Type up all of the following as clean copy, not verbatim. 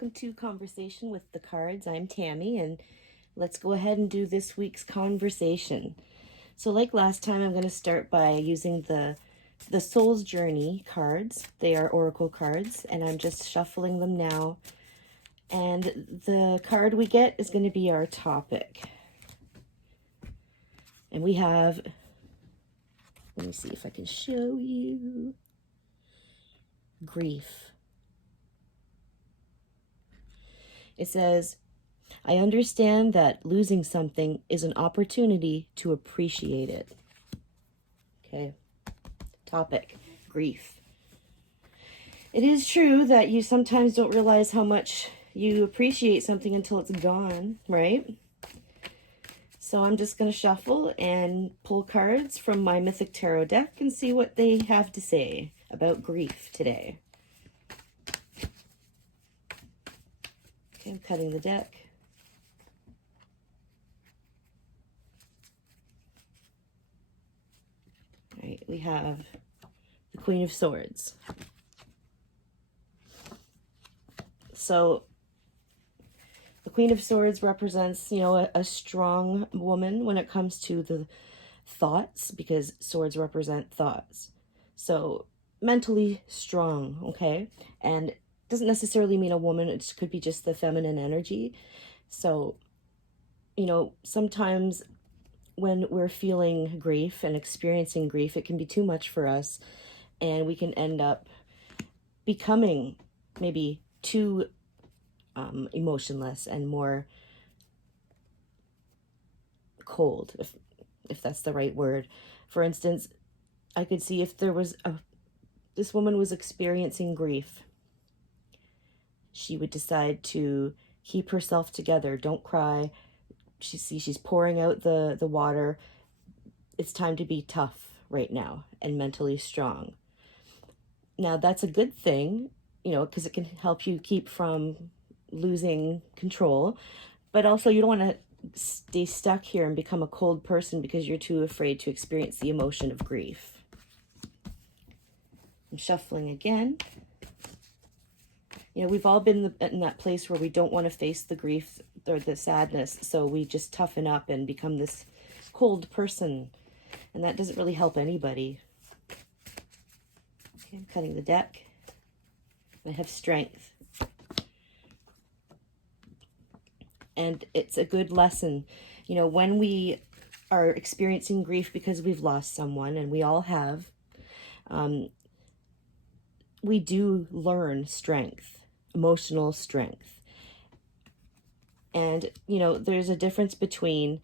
welcome to Conversation with the Cards. I'm Tammy, and let's go ahead and do this week's conversation. So like last time, I'm going to start by using the Soul's Journey cards. They are oracle cards, and I'm just shuffling them now. And the card we get is going to be our topic. And we have, let me see if I can show you, grief. It says, I understand that losing something is an opportunity to appreciate it. Okay. Topic, grief. It is true that you sometimes don't realize how much you appreciate something until it's gone, right? So I'm just going to shuffle and pull cards from my Mythic Tarot deck and see what they have to say about grief today. Okay, I'm cutting the deck. All right, we have the Queen of Swords. So the Queen of Swords represents, a strong woman when it comes to the thoughts, because swords represent thoughts. So mentally strong, okay? And doesn't necessarily mean a woman. It could be just the feminine energy. So, sometimes when we're feeling grief and experiencing grief, it can be too much for us, and we can end up becoming maybe too emotionless and more cold, if that's the right word. For instance, I could see if there was this woman was experiencing grief, she would decide to keep herself together. Don't cry. She's pouring out the water. It's time to be tough right now and mentally strong. Now, that's a good thing, because it can help you keep from losing control. But also, you don't want to stay stuck here and become a cold person because you're too afraid to experience the emotion of grief. I'm shuffling again. We've all been in that place where we don't want to face the grief or the sadness, so we just toughen up and become this cold person, and that doesn't really help anybody. Okay, I'm cutting the deck. I have Strength. And it's a good lesson. When we are experiencing grief because we've lost someone, and we all have, we do learn strength. Emotional strength. And, there's a difference between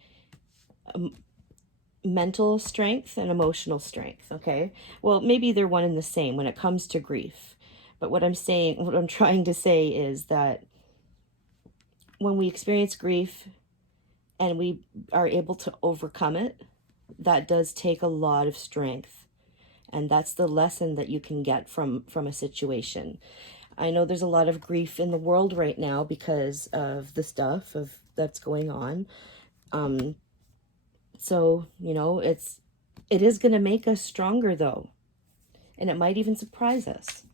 mental strength and emotional strength, okay? Well, maybe they're one and the same when it comes to grief. But what I'm trying to say is that when we experience grief and we are able to overcome it, that does take a lot of strength. And that's the lesson that you can get from a situation. I know there's a lot of grief in the world right now because of the stuff that's going on. So, it is going to make us stronger, though. And it might even surprise us.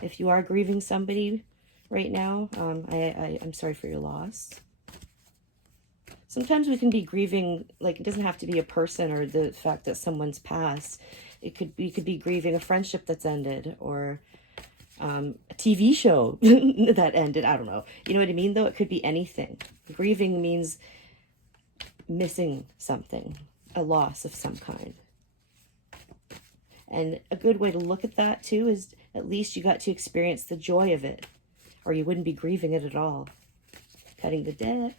If you are grieving somebody right now, I'm sorry for your loss. Sometimes we can be grieving, like, it doesn't have to be a person or the fact that someone's passed. You could be grieving a friendship that's ended, or a TV show that ended. I don't know. You know what I mean, though? It could be anything. Grieving means missing something, a loss of some kind. And a good way to look at that, too, is at least you got to experience the joy of it, or you wouldn't be grieving it at all. Cutting the deck.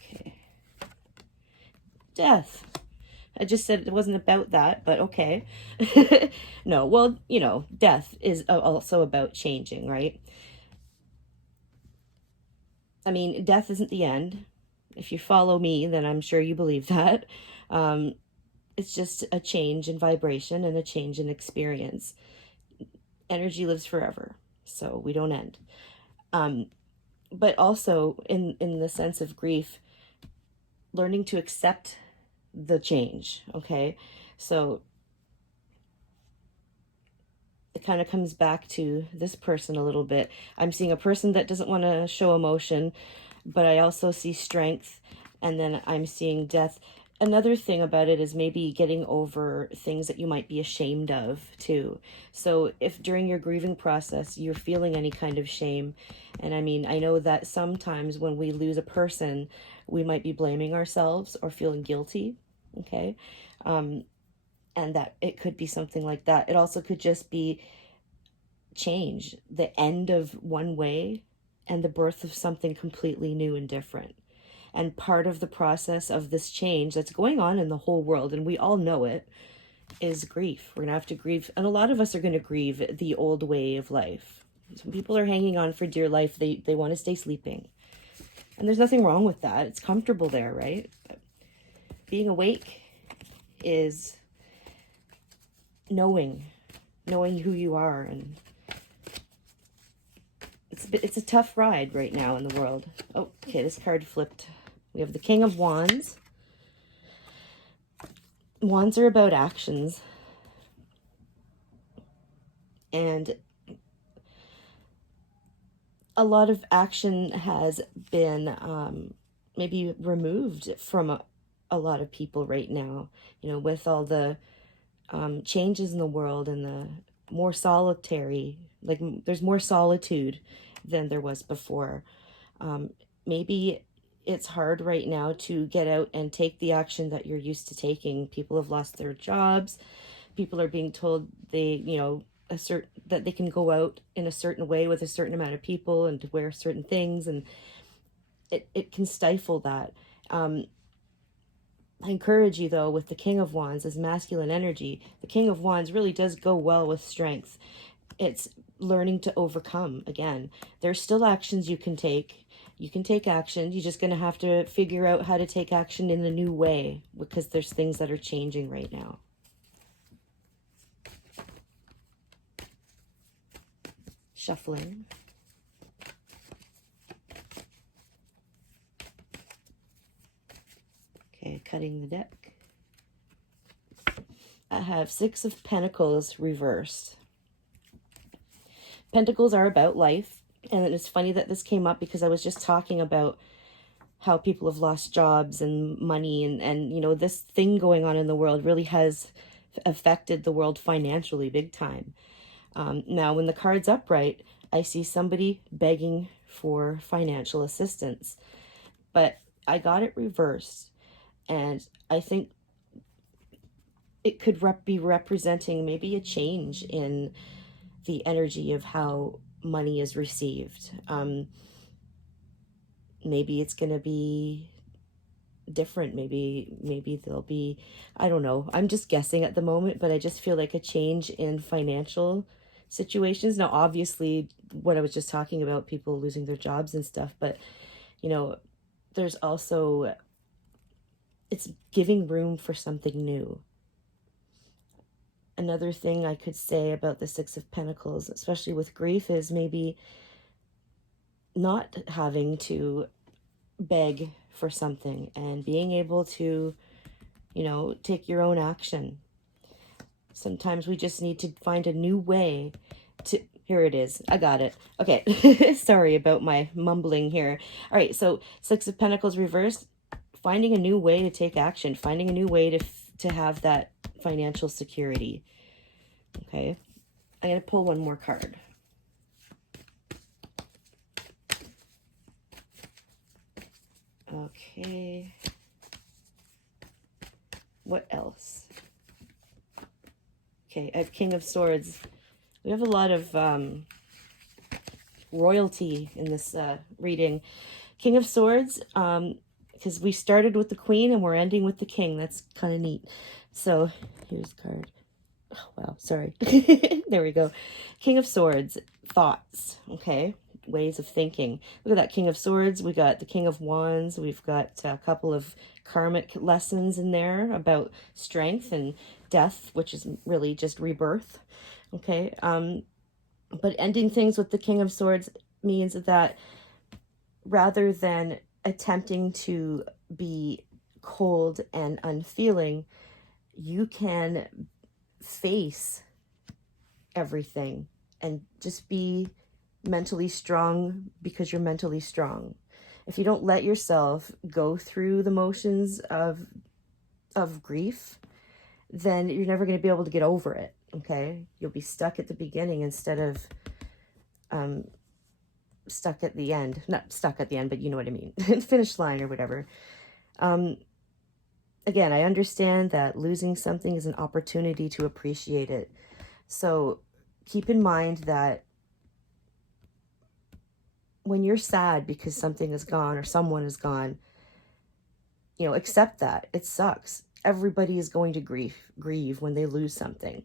Okay. Death. I just said it wasn't about that, but okay. No, well, death is also about changing, right? I mean, death isn't the end. If you follow me, then I'm sure you believe that. It's just a change in vibration and a change in experience. Energy lives forever, so we don't end. But also, in the sense of grief, learning to accept the change, okay? So it kind of comes back to this person a little bit. I'm seeing a person that doesn't want to show emotion, but I also see strength, and then I'm seeing death. Another thing about it is maybe getting over things that you might be ashamed of too. So if during your grieving process you're feeling any kind of shame, and I mean, I know that sometimes when we lose a person, we might be blaming ourselves or feeling guilty, okay? And that it could be something like that. It also could just be change, the end of one way and the birth of something completely new and different. And part of the process of this change that's going on in the whole world, and we all know it, is grief. We're going to have to grieve. And a lot of us are going to grieve the old way of life. Some people are hanging on for dear life. They want to stay sleeping. And there's nothing wrong with that. It's comfortable there, right? But being awake is knowing who you are. And it's a tough ride right now in the world. Oh, okay, this card flipped. We have the King of Wands. Wands are about actions. And a lot of action has been maybe removed from a lot of people right now, you know, with all the changes in the world and the more solitary, like there's more solitude than there was before. Maybe it's hard right now to get out and take the action that you're used to taking. People have lost their jobs. People are being told they, you know, that they can go out in a certain way with a certain amount of people and to wear certain things, and it can stifle that. I encourage you though, with the King of Wands as masculine energy, the King of Wands really does go well with strength. It's learning to overcome. Again, there's still actions you can take. You can take action. You're just going to have to figure out how to take action in a new way, because there's things that are changing right now. Shuffling. Okay, cutting the deck. I have Six of Pentacles reversed. Pentacles are about life. And it's funny that this came up because I was just talking about how people have lost jobs and money, and you know, this thing going on in the world really has affected the world financially big time. Now, when the card's upright, I see somebody begging for financial assistance, but I got it reversed, and I think it could be representing maybe a change in the energy of how money is received. Maybe it's going to be different. Maybe there'll be, I don't know. I'm just guessing at the moment, but I just feel like a change in financial situations. Now, obviously, what I was just talking about, people losing their jobs and stuff, but, you know, there's also, it's giving room for something new. Another thing I could say about the Six of Pentacles, especially with grief, is maybe not having to beg for something and being able to, you know, take your own action. Sometimes we just need to find a new way to, here it is. I got it. Okay. Sorry about my mumbling here. All right. So Six of Pentacles reversed, finding a new way to take action, finding a new way to have that financial security. Okay. I'm going to pull one more card. Okay. What else? Okay, I have King of Swords. We have a lot of royalty in this reading. King of Swords, because we started with the Queen and we're ending with the King. That's kind of neat. So here's the card. Oh, wow, sorry. There we go. King of Swords, thoughts, okay? Ways of thinking. Look at that King of Swords. We got the King of Wands. We've got a couple of karmic lessons in there about strength and death, which is really just rebirth. Okay. But ending things with the King of Swords means that rather than attempting to be cold and unfeeling, you can face everything and just be mentally strong because you're mentally strong. If you don't let yourself go through the motions of grief, then you're never going to be able to get over it. Okay, you'll be stuck at the beginning instead of stuck at the end. Not stuck at the end, but you know what I mean. Finish line or whatever. Again, I understand that losing something is an opportunity to appreciate it. So keep in mind that when you're sad because something is gone or someone is gone, accept that. It sucks. Everybody is going to grieve when they lose something.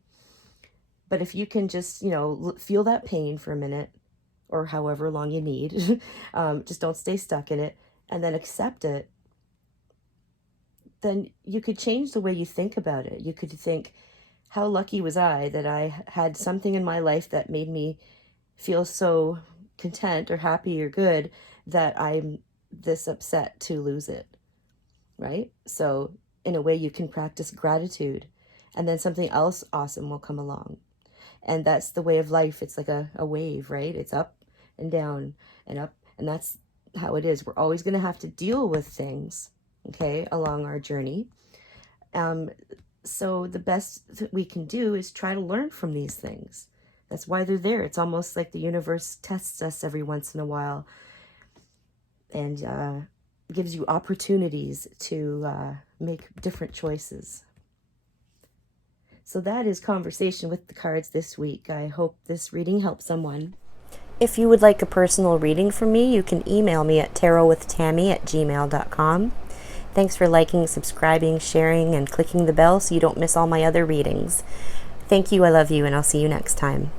But if you can just, feel that pain for a minute or however long you need, just don't stay stuck in it, and then accept it, then you could change the way you think about it. You could think, how lucky was I that I had something in my life that made me feel so content or happy or good that I'm this upset to lose it, right? So in a way you can practice gratitude, and then something else awesome will come along. And that's the way of life. It's like a wave, right? It's up and down and up, and that's how it is. We're always going to have to deal with things, okay, along our journey. So the best that we can do is try to learn from these things. That's why they're there. It's almost like the universe tests us every once in a while and gives you opportunities to make different choices. So that is conversation with the cards this week. I hope this reading helps someone. If you would like a personal reading from me, you can email me at tarotwithtammy@gmail.com. Thanks for liking, subscribing, sharing, and clicking the bell so you don't miss all my other readings. Thank you, I love you, and I'll see you next time.